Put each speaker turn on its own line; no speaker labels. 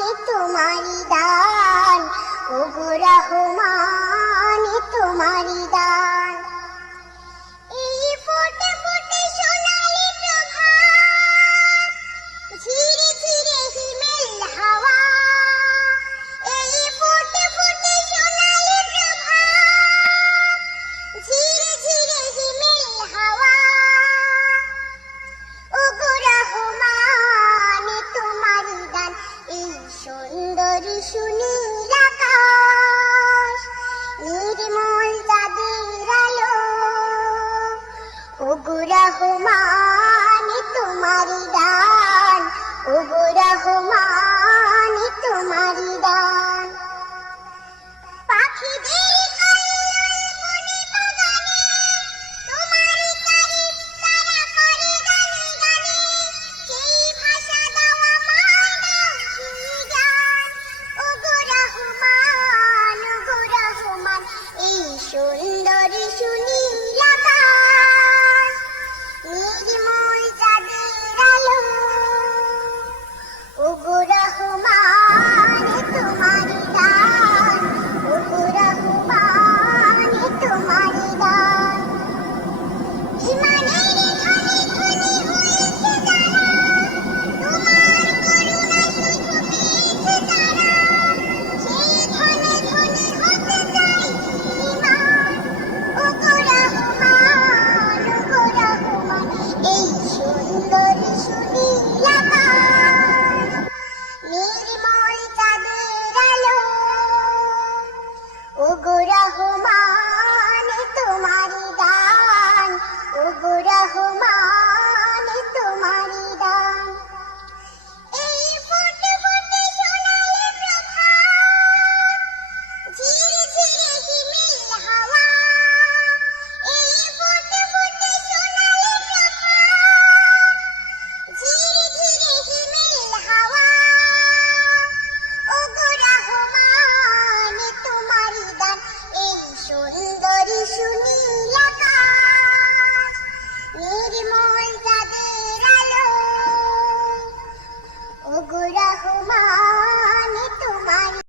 আমি তোমারি দান ও গোরা ভোর সুনীল আকাশ নির্মল তাদের আলো ওগো রহমান তোমারি দান ওগো রহমান। বিমল চাঁদের আলো। ও গোরা 求你